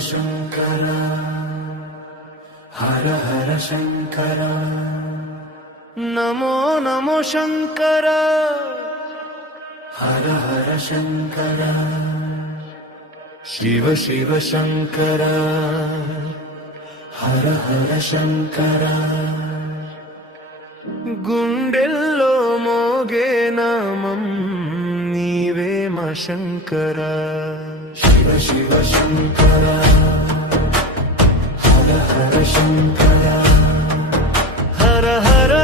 శంకర హర హర శంకర నమో నమో శంకర హర హర శంకర శివ శివ శంకర హర హర శంకర గుండెల్లో మోగే నామం నీవే మా శంకర శివ శివ శంకర హర హర శంకర హర హర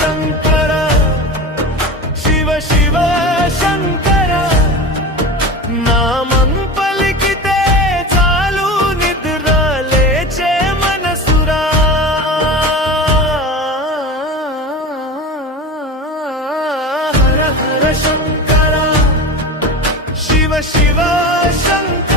శంకర శివ శివ శంకర నామం పలికితే చాలు నిద్ర లేచే మనసురా హర హర శంకర శివ శివ శంకర